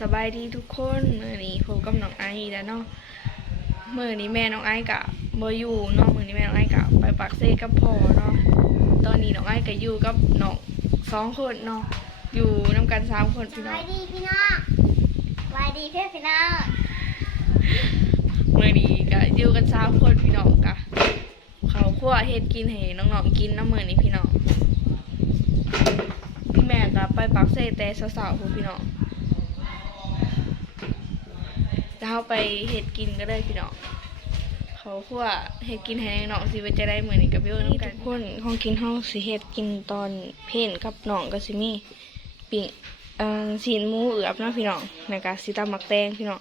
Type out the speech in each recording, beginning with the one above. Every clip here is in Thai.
สบายดีทุกคนมื่อนี้ผมกับน้องไอซ์แล้วเนาะมื่อนี้แม่น้องไอซ์กะบ่อยู่เนาะมื่อนี้แม่น้องไอซ์กะไปปักเซกับพ่อเนาะตอนนี้น้องไอซ์ก็อยู่กับน้องสองคนเนาะอยู่น้ำกันสามคนสพี่น้อบางยดีพี่น้องสบายดีเพื่อนพี่น้องมื่อนี้ก็อยู่กันสามคนพี่น้องกะเขาวคั่วเฮ็ดกินให้น้องๆกินเนาะมื่อนี้พี่น้องพี่แม่ก็ไปปักเซแต่สาวๆพู้นพี่น้อง จะเข้าไปเฮ็ดกินก็ได้พี่น้องเขาคั่วเฮ็ดกินให้น้องสิว่าจะได้เหมือนกับพี่อ้นี่ทุกคนของกินเฮาสิเฮ็ดกินตอนเพลนกับน้องก็สิมีปิ้งเอ่อสีนมูเอือบนะพี่น้องแล้วก็สิตำมักแตงพี่น้อง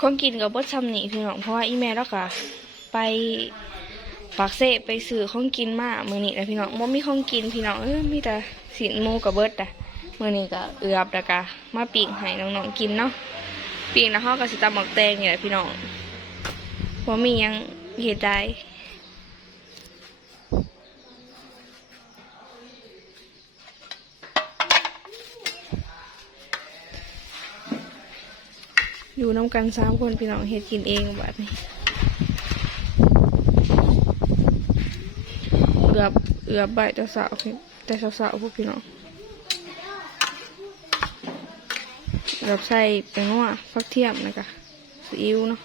ของกินก็บ่ซ้ำนี่พี่น้องเพราะว่าอีแม่แล้วก็ไปปากเซไปซื้อของกินมามื้อนี้แหละพี่น้องบ่มีของกินพี่น้องเออมีแต่สีนมูกับเบิร์ดอะมื้อนี้ก็เอือบแล้วก็มาปิ้งให้น้องๆกินเนาะ ปิ้งแล้วเฮาก็สิตำมักแตงนี่แหละพี่น้องว่ามียังเหตุใดอยู่น้ำกันสามคนพี่น้องเฮ็ดกินเองแบบนี้เอือบเอือบใบแต่สาวแต่สาวๆพวกพี่น้อง เอือบใส่แป้งนัวฟักเทียมนะคะซีอิ๊วเนาะ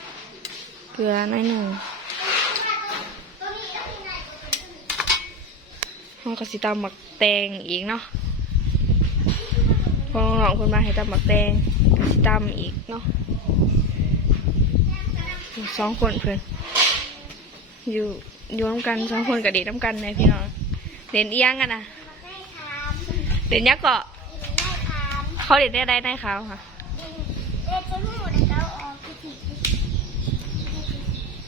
เกลือน่อยหนึ่งห้องกสิตำหมักแตงอีกเนาะพอน้องคนมาให้ตำหมักแตงกสิตำอีกเนาะสองคนเพื่อนอยู่อยู่น้ำกันสองคนกับเด็กน้ำกันเลยพี่น้องเด่นเอียงกันนะเด่นยักษ์เกาะ เขาเด่นได้ได้ได้เขาค่ะเด็กจะหูเด็กเขาออกพิธี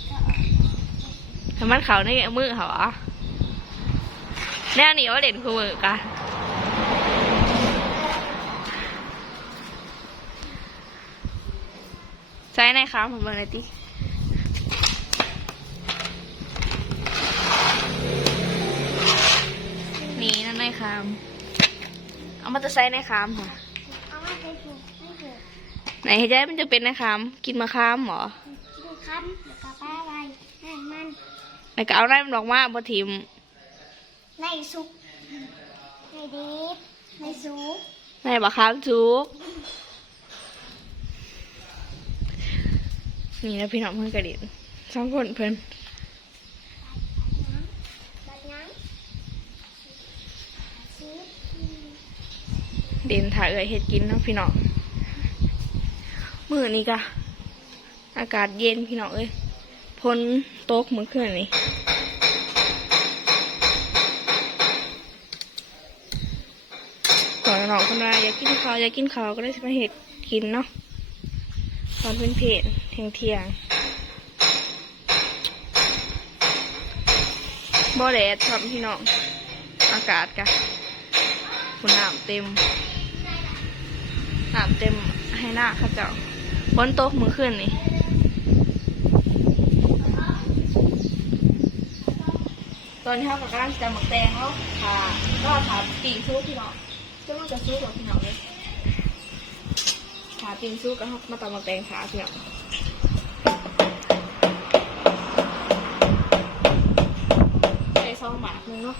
ก็ออกทำมันเขาในมือเขาหรอแน่นี่ว่าเด่นคือมือกันใช้ในค้าผมเบิ่งเลยตินี่นั่นในคามเอามาจะใช้ในคามค่ะ ไม่เถอะไหนให้ใจมันจะเป็นในคามกินมะขามเหรอกินคำแล้วก็ป้าไว้ให้มันแล้วก็เอาได้มันออกมาบทิมในซุปในดิบในซุปในบะขามจุกนี่นะพี่น้องเพื่อนกระดิ่งสองคนเพื่อน บัดยังซุป เด่นถ่ายเอ่ยเห็ดกินเนาะพี่น้องมือนี้กะอากาศเย็นพี่น้องเอ้ยพ้นโต๊กมื้อคืนนี่ก่อนน้องคนว่าอยากกินข้าวอยากกินข้าวก็ได้สิมาเห็ดกินเนาะตอนเป็นเพจเทียงเทียงบ่แดดครับพี่น้องอากาศกะคุณน้ำเต็ม น้ำเต็มให้หน้าเข้าเจ้าบนโต๊ะมือขึ้นนี่ตอนนี้เขากำลังจะหมักแตงแล้วค่ะก็ถามปีกซุปพี่น้องซึ่งมันจะซุปกับพี่น้องเลยขาปีกซุปก็มาตำหมักแตงขาพี่น้องใส่ซองหมากนึงเนาะ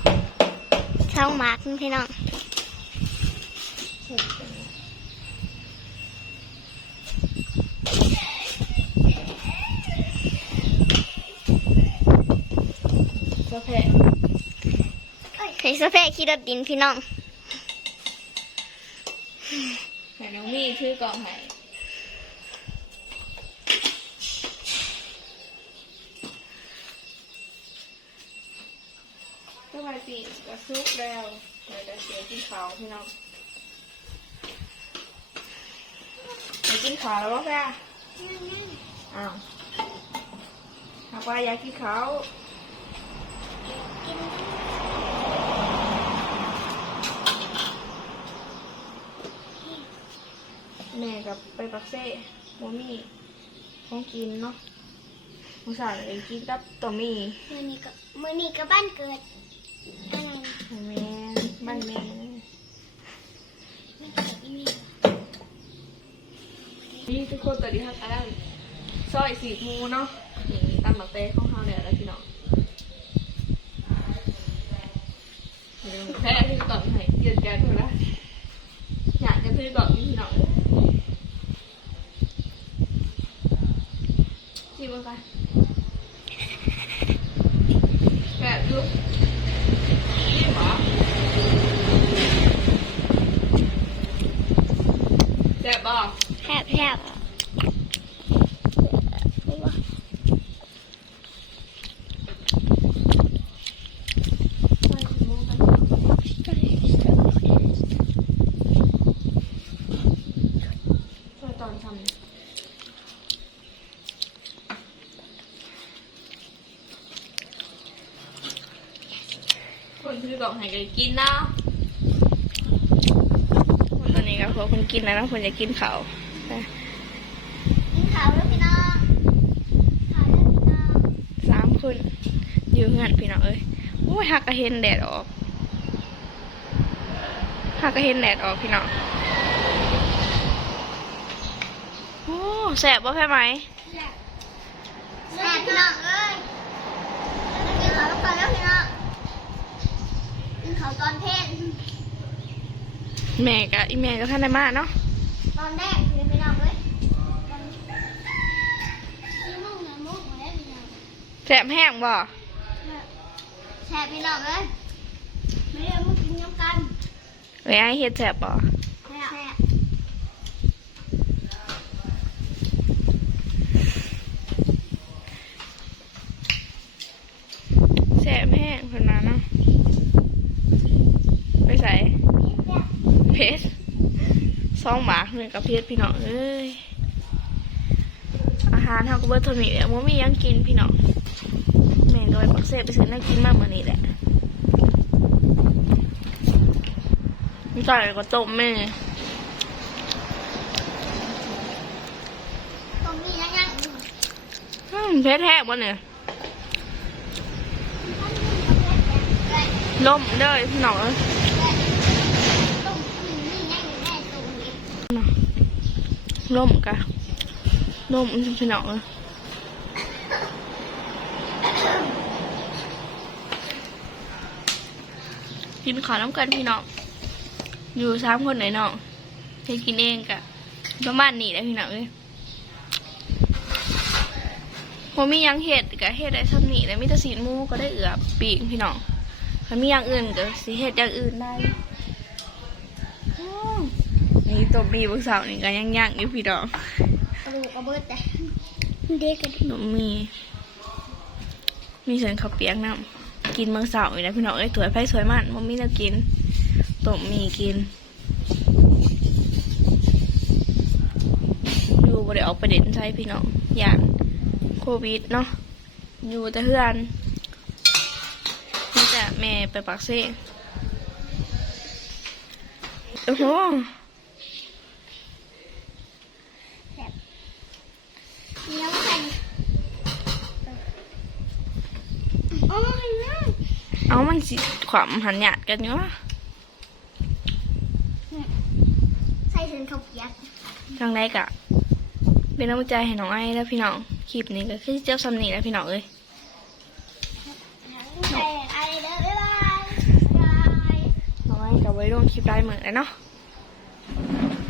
ช่องหมากพี่น้อง กาแฟ ใส่สเปรย์ขี้รถดินพี่น้องไหนน้องมีชื่อกองไหนสบายปีกระซุกแล้วเดี๋ยวจะเสียกินขาวพี่น้องกินขาวแล้ววะแม่อ้าวหากว่าอยากกินขาวแม่ กับไปปักเซ่โมมี่ของกินเนาะมุสาเองกินกับตัวมี่มือนี้ก็มือนี้ก็บ้านเกิดอะไรแม่บ้านแม่ไม่เกิดอีเมลนี่ทุกคนตอนนี้ทำอะไรซอยสีมูเนาะนี่ตำหมักเต้ของเขาเนี่ยแล้วพี่น้องเดี๋ยวแค่ที่ก่อนให้เกียรติแกถูกแล้วอยากจะซื้อก่อนพี่น้อง ชิมกันแบบดูชิมเหรอแซ่บบ่แผลบแผลบช่วยตอนทำ คนที่บอกให้กันกินนะตอนนี้ก็พวกคนกินแล้วนะคนจะกินเขาวนะกินขาวแล้วพี่น้องขาวแล้วพี่น้องสามคนอยู่เงื่อนพี่น้องเอ้ยโอ้ยหักกระเห็นแดดออกหักกระเห็นแดดออกพี่น้องโอ้แสบป่ะแพ้ไหมแซ่บพี่น้องเอ้ยกินขาวแล้วก่อนแล้วพี่น้องกินขาวตอนเพศ แม่กับอีแม่ก็ท่านได้มาเนาะตอนแรกเลยพี่น้องเอ้ยตอนซื้อมุ้งเนี่ยมุ้งมาได้พี่น้องแสบแห้งบ่แซ่บพี่น้องเอ้ยไม่ได้มากินน้ำกันเอ้ยไอเฮ็ดแสบบ่แซ่บแสบแห้งเพิ่นมาเนาะไปใส่ เพชรซองหมากหนึ่งกับเพชรพี่น้องเอ้ยอาหารเฮาก็เบิดเท่านี้แหละบ่มียังกินพี่น้องแม่ก็ไปปักเสพไปซื้อนั่งกินมากเมื้อนี้แหละนี่ใส่ก็ต้มแม่ตรงนี้นะยังอืมเพชรแห้งบ่เนี่ยล่มเด้อพี่น้องเอ้ย ตรงนี้ยังแม่ตรงนี้ ล่มกะล่มพี่น้องเอ้ยกินข้าวน้ำกันพี่น้อง อยู่สามคนไหนน้องเธอกินเองกะประมาณนี้แหละพี่น้องเอ้ยผมมียังเห็ดกะเห็ดได้ซ้ำนี่แล้วมีแต่สีนมูก็ได้เอือบปีกพี่น้องถ้ามีอย่างอื่นก็สิเห็ดอย่างอื่นได้ นี่ตัวบีบุกสาวนี่ก็ยังย่างๆอยู่พี่น้องกระดูกกระเบิดแต่เด็กกระดูกหนูมี มีเส้นข้าวเปียกน้ำกินเมืองเสาร์อยู่นะพี่น้องเอ้ยสวยไฟสวยมันมันมีแนวกินต้มมีกินอยู่บริออกประเด็นใช่พี่น้องอย่างโควิดเนาะอยู่แต่เพื่อนนี่แต่แม่ไปปักเซ่โอ้โห เนี้ยว่าใครโอ้ยนะเอามันสิขวามหันหยาดกันเนาะใส่เส้นข้าวเปียกทางใดกะ เป็นกำลังใจให้น้องไอ้แล้วพี่น้อง คลิปนี้ก็คือเจ้าซัมนี่แล้วพี่น้องเอ้ย ใส่ไอเด้อบ๊ายบายบ๊ายบายน้องไอ้กับไว้ลงคลิปได้เหมือนกันเนาะ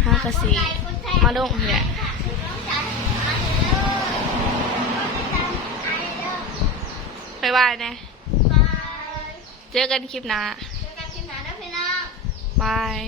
ห้ากะสีมาลงเนี่ย บายบายนะบายเจอกันคลิปหน้าเจอกันคลิปหน้าเด้อพี่น้องบาย